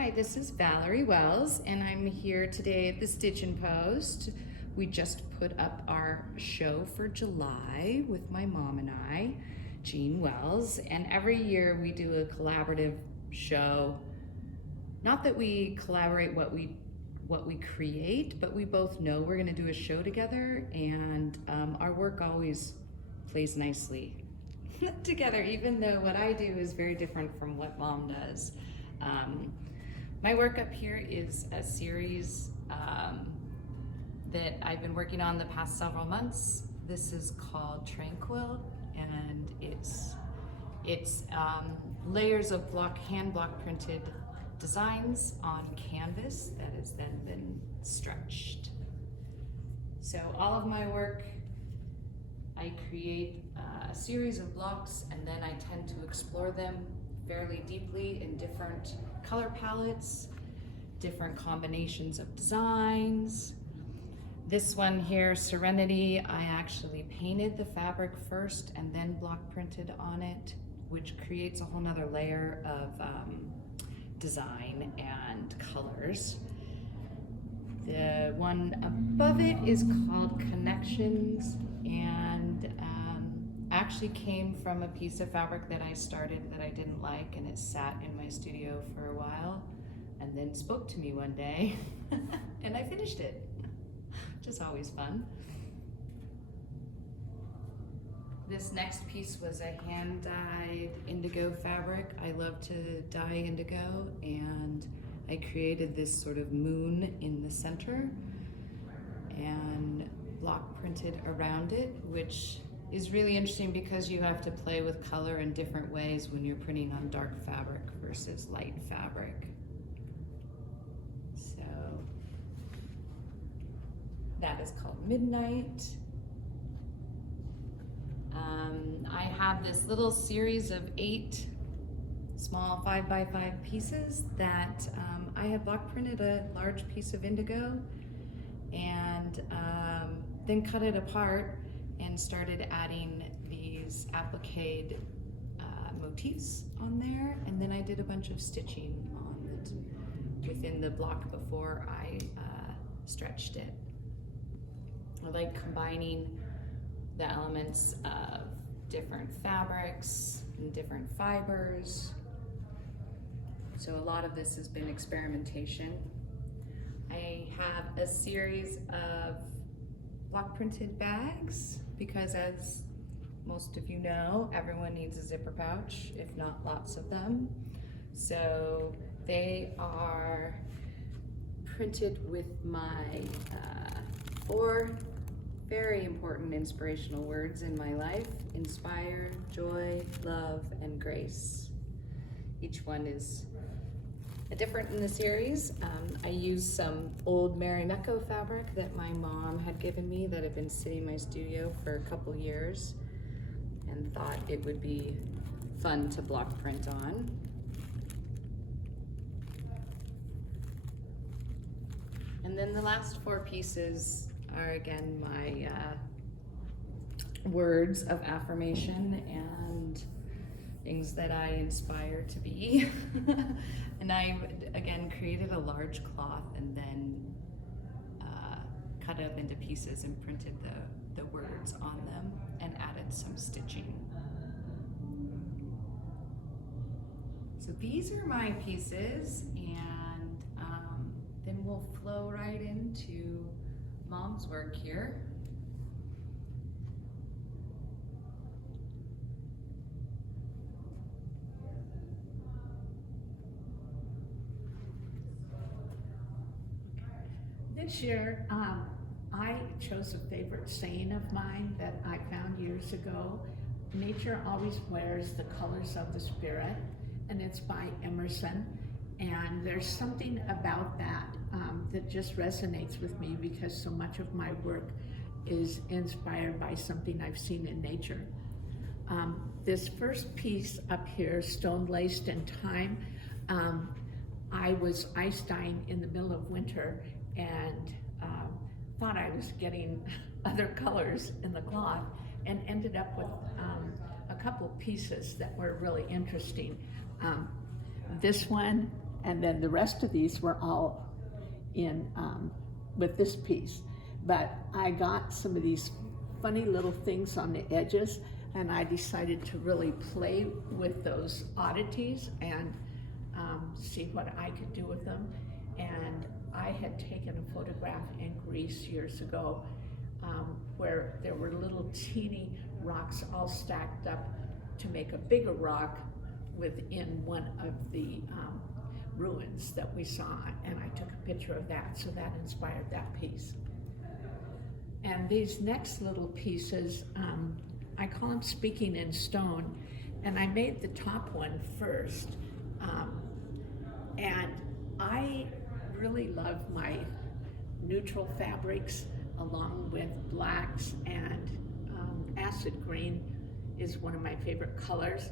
Hi, this is Valerie Wells, and I'm here today at the Stitchin Post. We just put up our show for July with my mom and I, Jean Wells, and every year we do a collaborative show. Not that we collaborate what we create, but we both know we're going to do a show together, and our work always plays nicely together, even though what I do is very different from what mom does. My work up here is a series that I've been working on the past several months. This is called Tranquil, and it's layers of hand block printed designs on canvas that has then been stretched. So all of my work, I create a series of blocks, and then I tend to explore them fairly deeply in different color palettes, different combinations of designs. This one here, Serenity, I actually painted the fabric first and then block printed on it, which creates a whole nother layer of design and colors. The one above it is called Connections, and actually came from a piece of fabric that I started that I didn't like, and it sat in my studio for a while and then spoke to me one day and I finished it, which is always fun. This next piece was a hand-dyed indigo fabric. I love to dye indigo, and I created this sort of moon in the center and block printed around it, which is really interesting because you have to play with color in different ways when you're printing on dark fabric versus light fabric. So that is called Midnight. I have this little series of 8 small 5x5 pieces that I had block printed a large piece of indigo, and then cut it apart and started adding these appliqued motifs on there, and then I did a bunch of stitching on it within the block before I stretched it. I like combining the elements of different fabrics and different fibers. So a lot of this has been experimentation. I have a series of block printed bags because, as most of you know, everyone needs a zipper pouch, if not lots of them. So they are printed with my 4 very important inspirational words in my life: inspire, joy, love, and grace. Each one is different in the series. I used some old Marimekko fabric that my mom had given me that had been sitting in my studio for a couple years, and thought it would be fun to block print on. And then the last 4 pieces are again my words of affirmation and things that I inspire to be. And I, again, created a large cloth and then cut it up into pieces and printed the words on them and added some stitching. So these are my pieces, and then we'll flow right into Mom's work here. This year, I chose a favorite saying of mine that I found years ago. Nature always wears the colors of the spirit, and it's by Emerson. And there's something about that that just resonates with me because so much of my work is inspired by something I've seen in nature. This first piece up here, Stone Laced in Time, I was ice dyeing in the middle of winter and thought I was getting other colors in the cloth, and ended up with a couple pieces that were really interesting. This one and then the rest of these were all in with this piece. But I got some of these funny little things on the edges, and I decided to really play with those oddities and see what I could do with them. And I had taken a photograph in Greece years ago where there were little teeny rocks all stacked up to make a bigger rock within one of the ruins that we saw, and I took a picture of that, so that inspired that piece. And these next little pieces, I call them speaking in stone, and I made the top one first. And I really love my neutral fabrics along with blacks, and acid green is one of my favorite colors.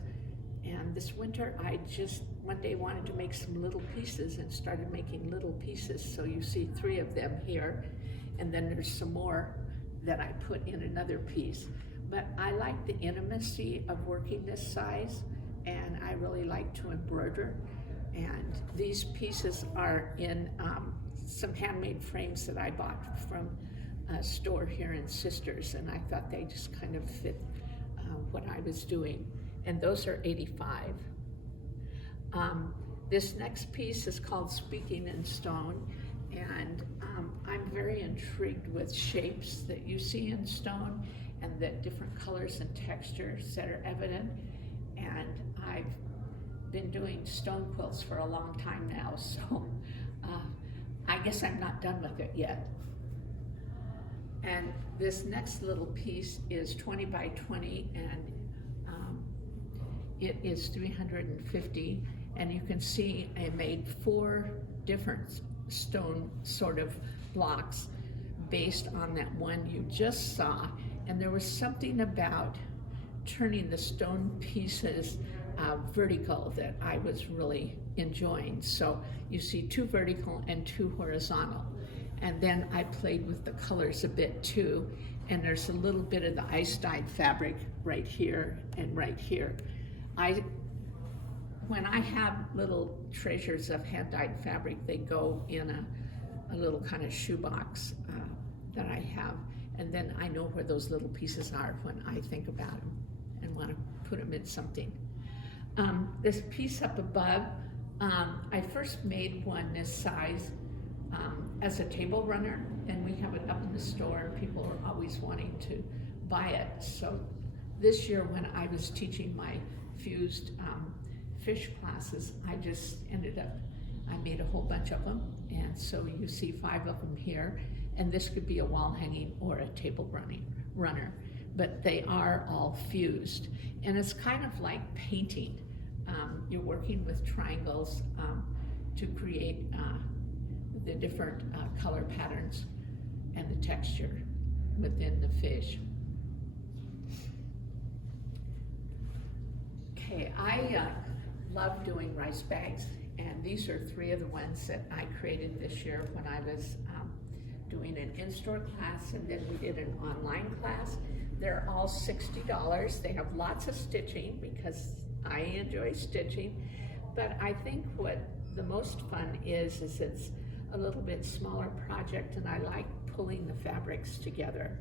And this winter, I just one day wanted to make some little pieces and started making little pieces. So you see 3 of them here, and then there's some more that I put in another piece. But I like the intimacy of working this size, and I really like to embroider. And these pieces are in some handmade frames that I bought from a store here in Sisters, and I thought they just kind of fit what I was doing. And those are 85. This next piece is called Speaking in Stone, and I'm very intrigued with shapes that you see in stone and the different colors and textures that are evident. And I've been doing stone quilts for a long time now, so I guess I'm not done with it yet. And this next little piece is 20 by 20, and it is 350, and you can see I made 4 different stone sort of blocks based on that one you just saw. And there was something about turning the stone pieces vertical that I was really enjoying. So you see 2 vertical and 2 horizontal. And then I played with the colors a bit too. And there's a little bit of the ice-dyed fabric right here and right here. When I have little treasures of hand-dyed fabric, they go in a little kind of shoebox that I have. And then I know where those little pieces are when I think about them and want to put them in something. This piece up above, I first made one this size as a table runner, and we have it up in the store, and people are always wanting to buy it. So this year when I was teaching my fused fish classes, I made a whole bunch of them, and so you see 5 of them here, and this could be a wall hanging or a table runner, but they are all fused. And it's kind of like painting. You're working with triangles to create the different color patterns and the texture within the fish. Okay, I love doing rice bags, and these are 3 of the ones that I created this year when I was doing an in-store class, and then we did an online class. They're all $60. They have lots of stitching because I enjoy stitching, but I think what the most fun is it's a little bit smaller project, and I like pulling the fabrics together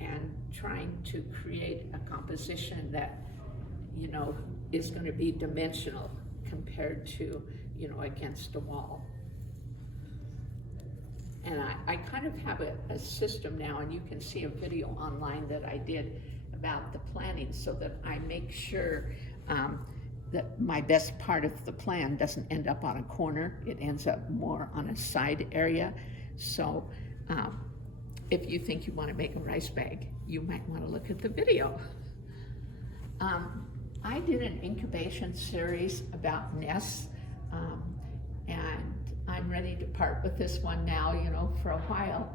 and trying to create a composition that, you know, is going to be dimensional compared to, you know, against a wall. And I kind of have a system now, and you can see a video online that I did about the planning, so that I make sure that my best part of the plan doesn't end up on a corner. It ends up more on a side area. So if you think you want to make a rice bag, you might want to look at the video. I did an incubation series about nests, and I'm ready to part with this one now. You know, for a while,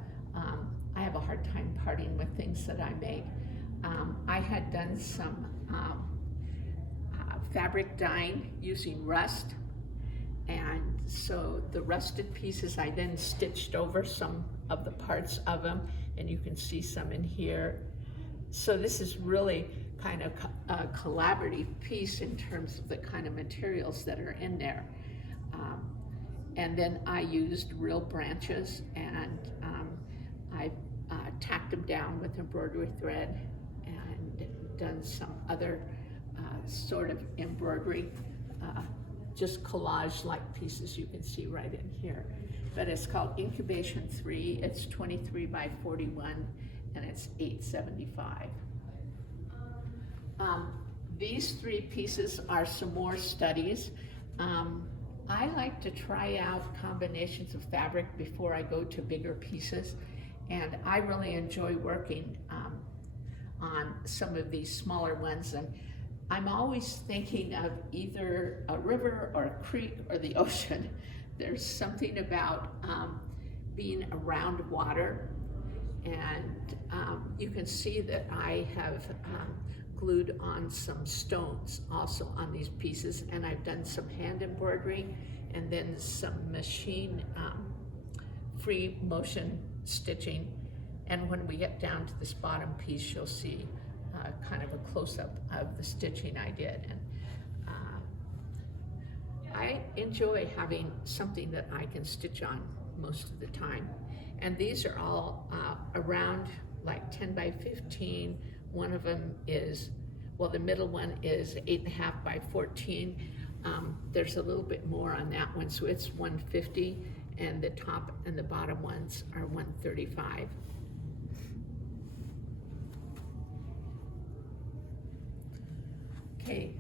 I have a hard time parting with things that I make. I had done some fabric dyeing using rust, and so the rusted pieces I then stitched over some of the parts of them, and you can see some in here. So this is really kind of a collaborative piece in terms of the kind of materials that are in there. And then I used real branches, and I tacked them down with embroidery thread and done some other sort of embroidery, just collage-like pieces you can see right in here. But it's called Incubation 3. It's 23 by 41, and it's $8.75. These 3 pieces are some more studies. I like to try out combinations of fabric before I go to bigger pieces, and I really enjoy working on some of these smaller ones. And I'm always thinking of either a river or a creek or the ocean. There's something about being around water, and you can see that I have glued on some stones also on these pieces, and I've done some hand embroidery and then some machine free motion stitching. And when we get down to this bottom piece, you'll see kind of a close-up of the stitching I did. And I enjoy having something that I can stitch on most of the time. And these are all around like 10 by 15. One of them is, well, the middle one is 8.5 by 14. There's a little bit more on that one, so it's 150, and the top and the bottom ones are 135. Okay,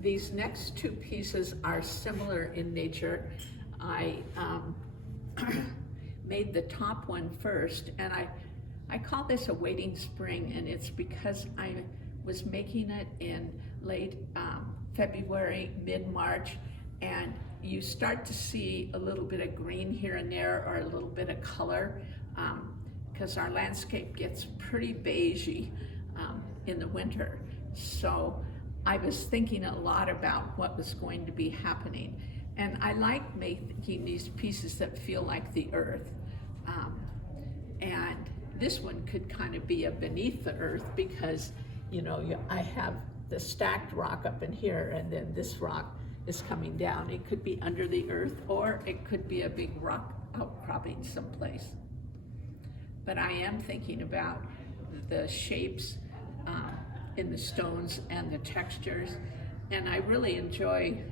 these next 2 pieces are similar in nature. I made the top one first, and I call this a waiting spring, and it's because I was making it in late February, mid-March, and you start to see a little bit of green here and there, or a little bit of color, because our landscape gets pretty beigey in the winter. So I was thinking a lot about what was going to be happening. And I like making these pieces that feel like the earth. And this one could kind of be a beneath the earth, because, you know, I have the stacked rock up in here, and then this rock is coming down. It could be under the earth, or it could be a big rock outcropping someplace. But I am thinking about the shapes in the stones and the textures. And I really enjoy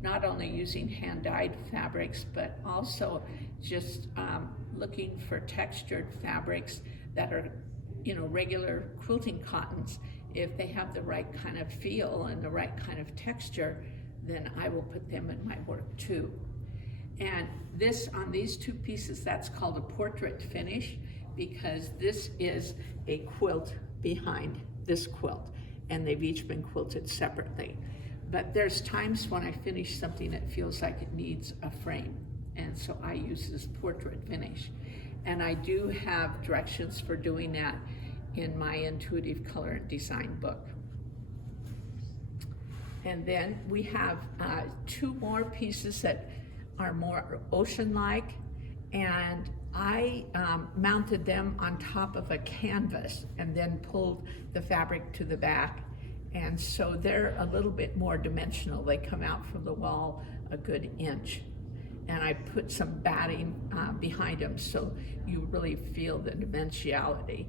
not only using hand-dyed fabrics, but also just looking for textured fabrics that are, you know, regular quilting cottons. If they have the right kind of feel and the right kind of texture, then I will put them in my work too. And this, on these 2 pieces, that's called a portrait finish, because this is a quilt behind this quilt, and they've each been quilted separately. But there's times when I finish something that feels like it needs a frame, and so I use this portrait finish. And I do have directions for doing that in my intuitive color and design book. And then we have 2 more pieces that are more ocean-like, and I mounted them on top of a canvas and then pulled the fabric to the back. And so they're a little bit more dimensional. They come out from the wall a good inch. And I put some batting behind them so you really feel the dimensionality.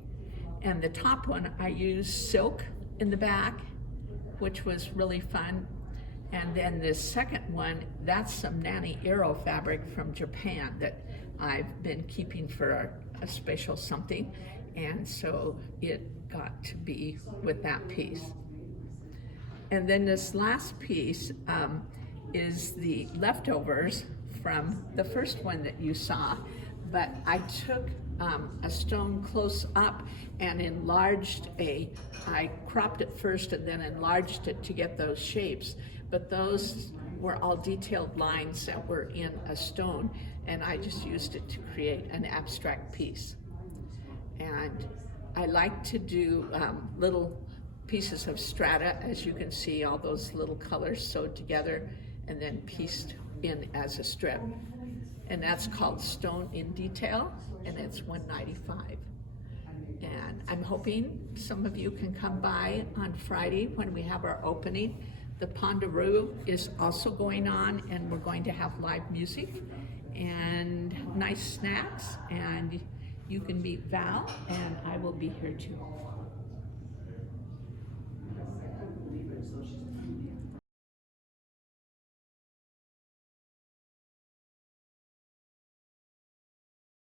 And the top one, I used silk in the back, which was really fun. And then the second one, that's some Nani Iro fabric from Japan that I've been keeping for a special something. And so it got to be with that piece. And then this last piece is the leftovers from the first one that you saw, but I took a stone close up and enlarged I cropped it first and then enlarged it to get those shapes, but those were all detailed lines that were in a stone, and I just used it to create an abstract piece. And I like to do little pieces of strata, as you can see, all those little colors sewed together and then pieced in as a strip. And that's called Stone in Detail, and it's $1.95. And I'm hoping some of you can come by on Friday when we have our opening. The Ponderosa is also going on, and we're going to have live music and nice snacks, and you can meet Val, and I will be here too.